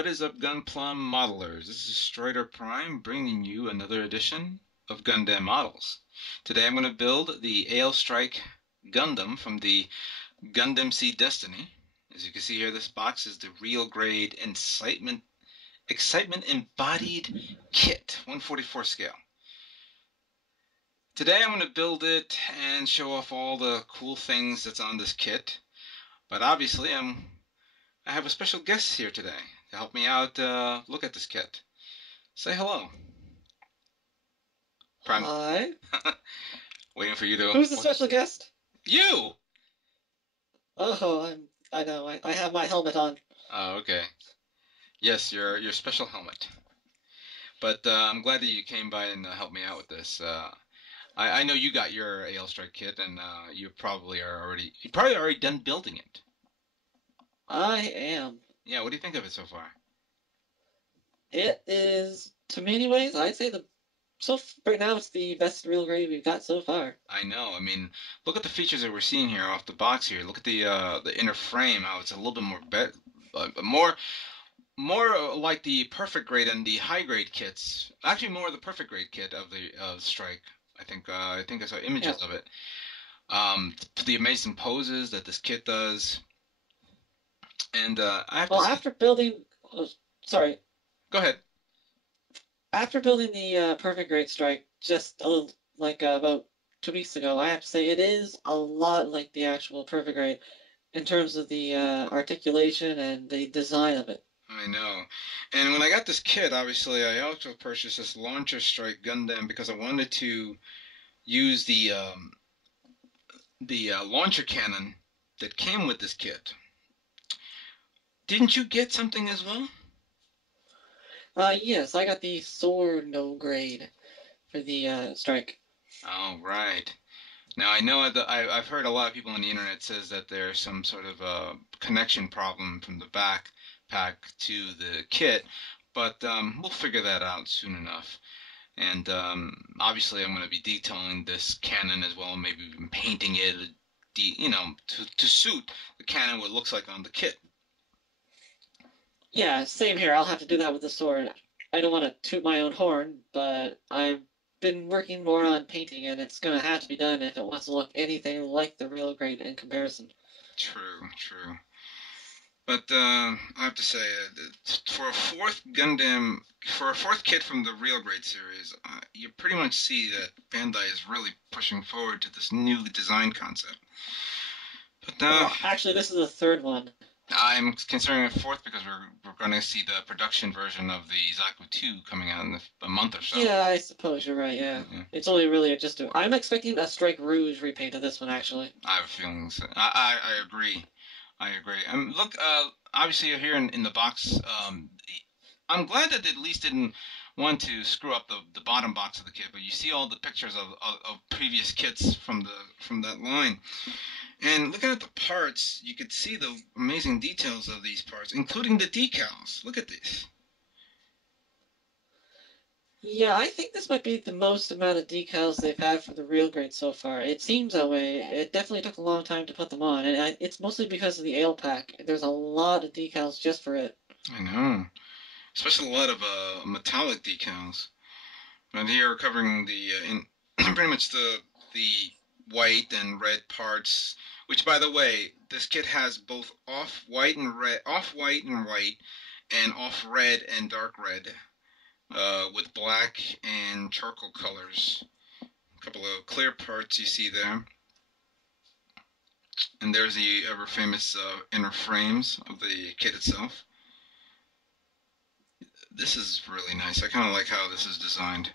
What is up, Gunplum modelers? This is Strider Prime bringing you another edition of Gundam Models. Today I'm going to build the Aile Strike Gundam from the Gundam Seed Destiny. As you can see here, this box is the Real Grade Excitement Embodied Kit, 144 scale. Today I'm going to build it and show off all the cool things that's on this kit. But obviously I have a special guest here today to help me out look at this kit. Say hello. Prime. Hi. Waiting for you to. Who's the What? special guest? You! Oh, I know. I have my helmet on. Oh, okay. Yes, your special helmet. But I'm glad that you came by and helped me out with this. I know you got your AL Strike kit, and you probably already done building it. I am. Yeah, what do you think of it so far? It is, to many ways, I'd say right now it's the best real grade we've got so far. I know. I mean, look at the features that we're seeing here off the box here. Look at the inner frame, how it's a little bit more like the perfect grade and the high grade kits. Actually, more the perfect grade kit of the Strike. I think I saw Yeah. images of it. The amazing poses that this kit does, and I have to Well, say, after building, oh, sorry, go ahead. after building the perfect grade strike just about 2 weeks ago, I have to say it is a lot like the actual perfect grade in terms of the articulation and the design of it. I know. And when I got this kit, obviously, I also purchased this Launcher Strike Gundam because I wanted to use the launcher cannon that came with this kit. Didn't you get something as well? Yes, I got the sword no grade for the strike. Oh, right. Now I know I've heard a lot of people on the internet says that there's some sort of a connection problem from the backpack to the kit, but we'll figure that out soon enough. And obviously, I'm going to be detailing this cannon as well, maybe even painting it, to suit the cannon what it looks like on the kit. Yeah, same here. I'll have to do that with the sword. I don't want to toot my own horn, but I've been working more on painting, and it's going to have to be done if it wants to look anything like the real grade in comparison. True, true. But I have to say, for a fourth kit from the Real Grade series, you pretty much see that Bandai is really pushing forward to this new design concept. But Well, actually, this is the third one. I'm considering a fourth because we're going to see the production version of the Zaku 2 coming out in a month or so. Yeah, I suppose you're right, yeah. Yeah, It's only really just a... I'm expecting a Strike Rouge repaint of this one, actually. I have a feeling. I agree. I agree. Look, obviously here in the box, I'm glad that they at least didn't want to screw up the bottom box of the kit, but you see all the pictures of previous kits from that line. And looking at the parts, you could see the amazing details of these parts, including the decals. Look at this. Yeah, I think this might be the most amount of decals they've had for the real grade so far. It seems that way. It definitely took a long time to put them on, and it's mostly because of the ale pack. There's a lot of decals just for it. I know, especially a lot of metallic decals. And here we're covering pretty much the white and red parts. Which, by the way, this kit has both off white and white, and off red and dark red, with black and charcoal colors. A couple of clear parts you see there, and there's the ever famous inner frames of the kit itself. This is really nice. I kind of like how this is designed.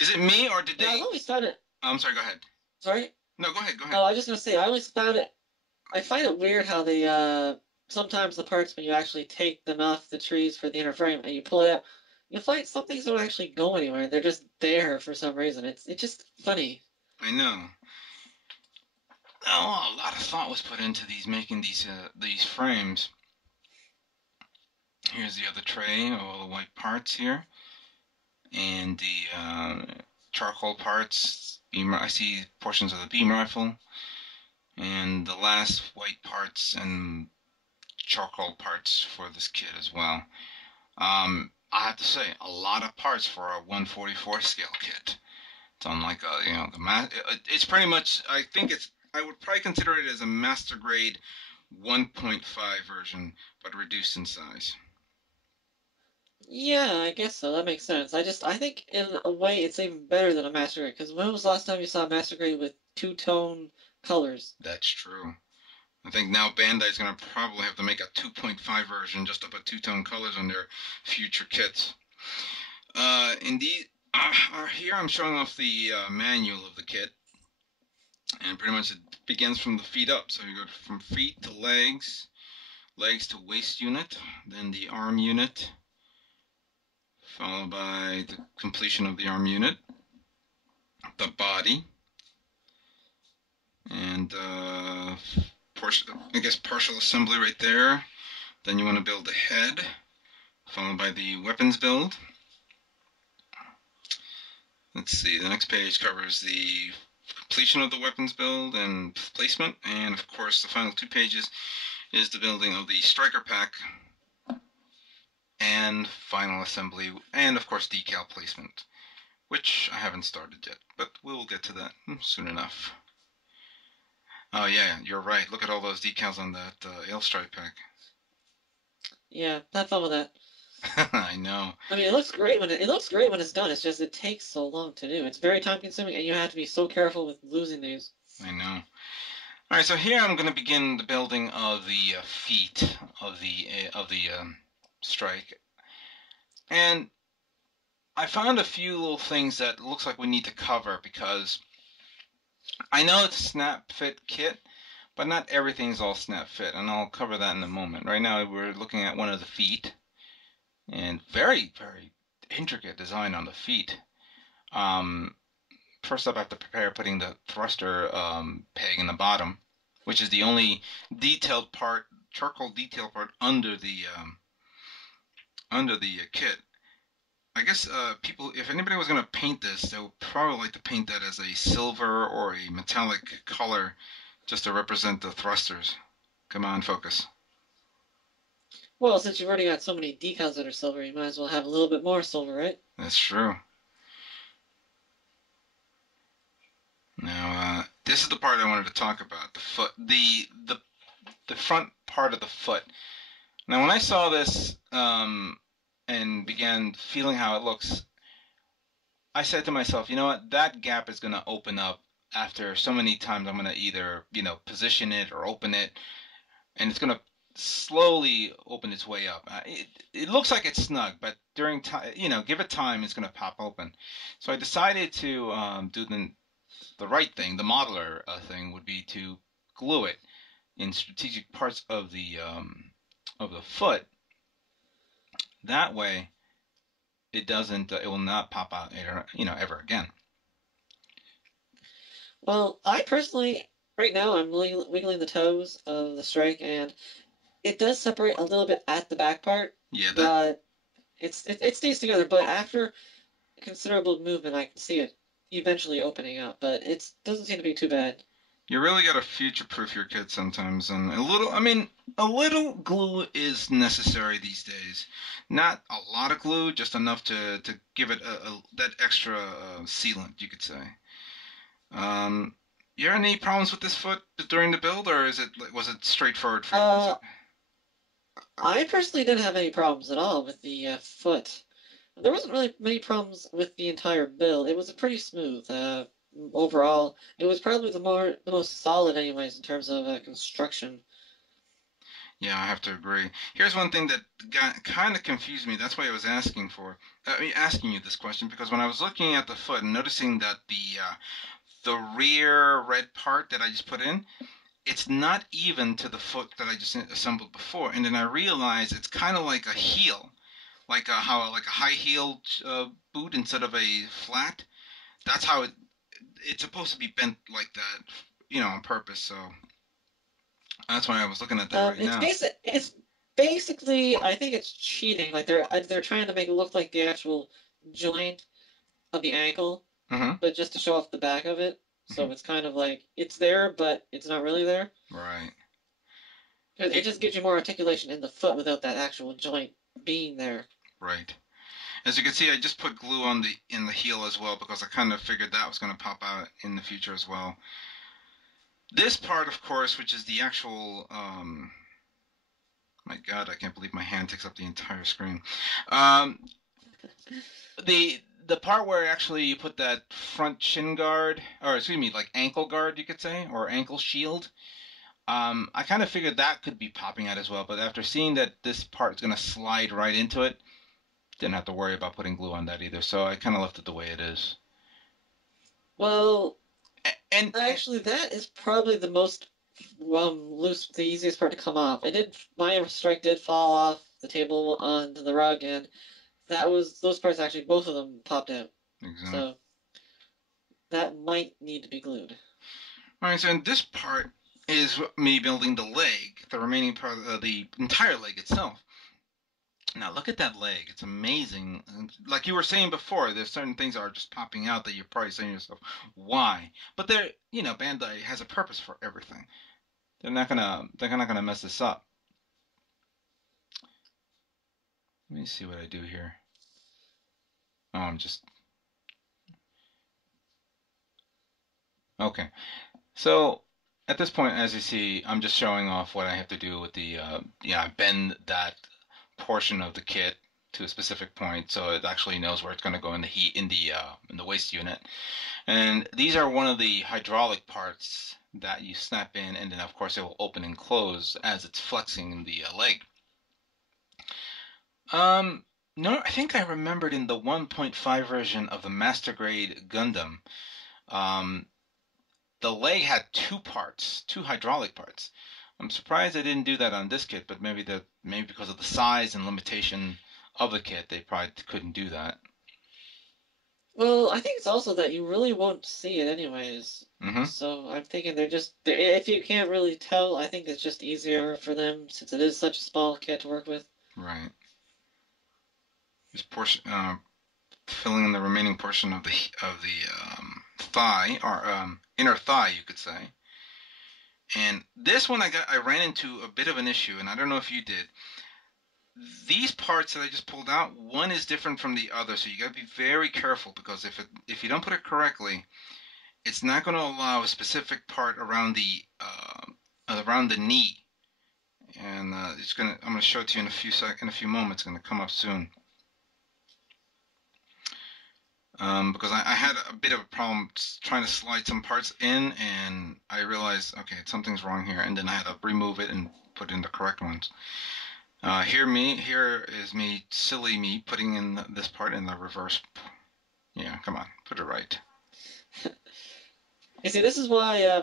Is it me or did Yeah, they? I've always found it. Oh, I'm sorry. Go ahead. Sorry? No, go ahead. Go ahead. Oh, I was just gonna say, I always found it. I find it weird how they sometimes the parts when you actually take them off the trees for the inner frame and you pull it out, you'll find some things don't actually go anywhere. They're just there for some reason. It's just funny. I know. Oh, a lot of thought was put into making these frames. Here's the other tray of all the white parts here, and the charcoal parts. I see portions of the beam rifle, and the last white parts and charcoal parts for this kit as well. I have to say, a lot of parts for a 144 scale kit. It's unlike it's pretty much. I would probably consider it as a master grade 1.5 version, but reduced in size. Yeah, I guess so. That makes sense. I think in a way it's even better than a Master Grade, because when was the last time you saw a Master Grade with two-tone colors? That's true. I think now Bandai's going to probably have to make a 2.5 version just to put two-tone colors on their future kits. Indeed, here I'm showing off the manual of the kit, and pretty much it begins from the feet up. So you go from feet to legs, legs to waist unit, then the arm unit, followed by the completion of the arm unit, the body, and partial assembly right there. Then you want to build the head, followed by the weapons build. Let's see, the next page covers the completion of the weapons build and placement, and of course the final two pages is the building of the striker pack and final assembly, and of course decal placement, which I haven't started yet, but we will get to that soon enough. Oh yeah, you're right. Look at all those decals on that Aile Strike pack. Yeah, have fun with that. I know, I mean, it looks great when it's done. It's just it takes so long to do. It's very time consuming, and you have to be so careful with losing these. I know. All right, so here I'm going to begin the building of the feet of the strike, and I found a few little things that looks like we need to cover because I know it's a snap fit kit, but not everything's all snap fit, and I'll cover that in a moment. Right now we're looking at one of the feet, and very, very intricate design on the feet. Um, First up, I have to prepare putting the thruster peg in the bottom, which is the only detailed part, charcoal detail part under the kit. I guess people, if anybody was going to paint this, they would probably like to paint that as a silver or a metallic color just to represent the thrusters. Come on, focus. Well, since you've already got so many decals that are silver, you might as well have a little bit more silver, right? That's true. Now, this is the part I wanted to talk about. The foot, the front part of the foot. Now, when I saw this and began feeling how it looks, I said to myself, you know what? That gap is going to open up after so many times. I'm going to either, position it or open it, and it's going to slowly open its way up. It looks like it's snug, but during time, give it time, it's going to pop open. So I decided to do the right thing. The modeler thing would be to glue it in strategic parts of the foot. That way, it doesn't. It will not pop out, ever again. Well, I personally, right now, I'm wiggling the toes of the strike, and it does separate a little bit at the back part, Yeah, that but it stays together. But after considerable movement, I can see it eventually opening up. But it doesn't seem to be too bad. you really got to future-proof your kid sometimes, and a little. I mean, a little glue is necessary these days. Not a lot of glue, just enough to give it that extra sealant, you could say. Um, you had any problems with this foot during the build, or was it straightforward for you? Uh, I personally didn't have any problems at all with the foot. There wasn't really many problems with the entire build. It was pretty smooth. Overall, it was probably the most solid, anyways, in terms of construction. Yeah, I have to agree. Here's one thing that got kind of confused me. That's why I was asking you this question because when I was looking at the foot and noticing that the rear red part that I just put in, it's not even to the foot that I just assembled before, and then I realized it's kind of like a heel, like a high heeled boot instead of a flat. That's how it's supposed to be bent like that, on purpose. So that's why I was looking at that right now. It's basically, I think it's cheating. Like they're trying to make it look like the actual joint of the ankle, Hmm. but just to show off the back of it. Hmm. So it's kind of like it's there, but it's not really there. Right. It just gives you more articulation in the foot without that actual joint being there. Right. As you can see, I just put glue on the in the heel as well because I kind of figured that was going to pop out in the future as well. This part, of course, which is the actual my God, I can't believe my hand takes up the entire screen. Um, the part where actually you put that front shin guard, or excuse me, like ankle guard, you could say, or ankle shield. I kind of figured that could be popping out as well, but after seeing that this part is going to slide right into it, didn't have to worry about putting glue on that either. So I kind of left it the way it is. Well, And actually, that is probably the most loose, the easiest part to come off. It did, my strike did fall off the table onto the rug, and that was those parts actually, both of them popped out. exactly. So that might need to be glued. All right, so in this part is me building the leg, the remaining part of the entire leg itself. Now look at that leg. It's amazing. And like you were saying before, there's certain things that are just popping out that you're probably saying to yourself, why? But Bandai has a purpose for everything. They're not gonna mess this up. Let me see what I do here. Oh, I'm just okay. So at this point, as you see, I'm just showing off what I have to do with the bend that portion of the kit to a specific point so it actually knows where it's going to go in the heat in the waist unit. And these are one of the hydraulic parts that you snap in, and then of course it will open and close as it's flexing the leg. Um, no, I think I remembered in the 1.5 version of the Master Grade Gundam, um, the leg had two parts, two hydraulic parts. I'm surprised they didn't do that on this kit, but maybe because of the size and limitation of the kit, they probably couldn't do that. Well, I think it's also that you really won't see it anyways. Hmm. So I'm thinking if you can't really tell, I think it's just easier for them since it is such a small kit to work with. Right. Just portion, filling in the remaining portion of the thigh or inner thigh, you could say. And this one I ran into a bit of an issue, and I don't know if you did. These parts that I just pulled out, one is different from the other, so you got to be very careful because if you don't put it correctly, it's not going to allow a specific part around the knee, and I'm gonna show it to you in a few moments. It's gonna come up soon. Because I had a bit of a problem trying to slide some parts in, and I realized, okay, something's wrong here, and then I had to remove it and put in the correct ones. Here is me, silly me, putting in this part in the reverse. Yeah, come on, put it right. You see, this is why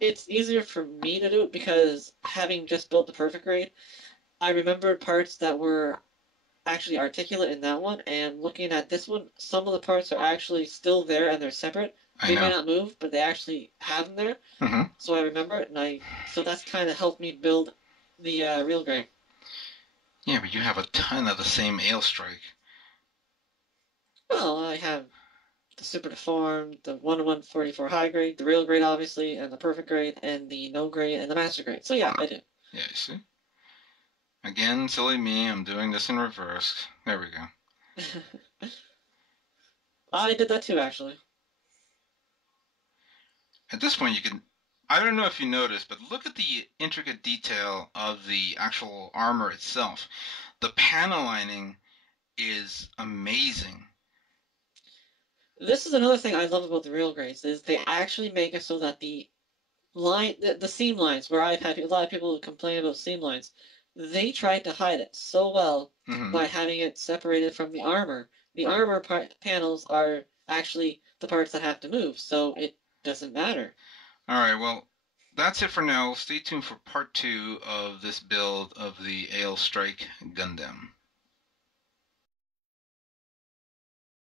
it's easier for me to do it because having just built the perfect grade, I remembered parts that were actually articulate in that one, and looking at this one, some of the parts are actually still there and they're separate. I They may know. not move, but they actually have them there. Hmm. So I remember it, and so that's kind of helped me build the real grade. Yeah, but you have a ton of the same ale strike. Well, I have the super deformed, the 1-144 high grade, the real grade obviously, and the perfect grade, and the no grade, and the master grade. So yeah, I do. Yeah, you see? Again, silly me, I'm doing this in reverse. There we go. I did that too, actually. At this point, I don't know if you noticed, but look at the intricate detail of the actual armor itself. The panel lining is amazing. This is another thing I love about the real grades is they actually make it so that the seam lines, where I've had a lot of people who complain about seam lines, they tried to hide it so well Hmm. by having it separated from the armor. The Right. armor panels are actually the parts that have to move, so it doesn't matter. All right, well, that's it for now. Stay tuned for part two of this build of the Ale Strike Gundam.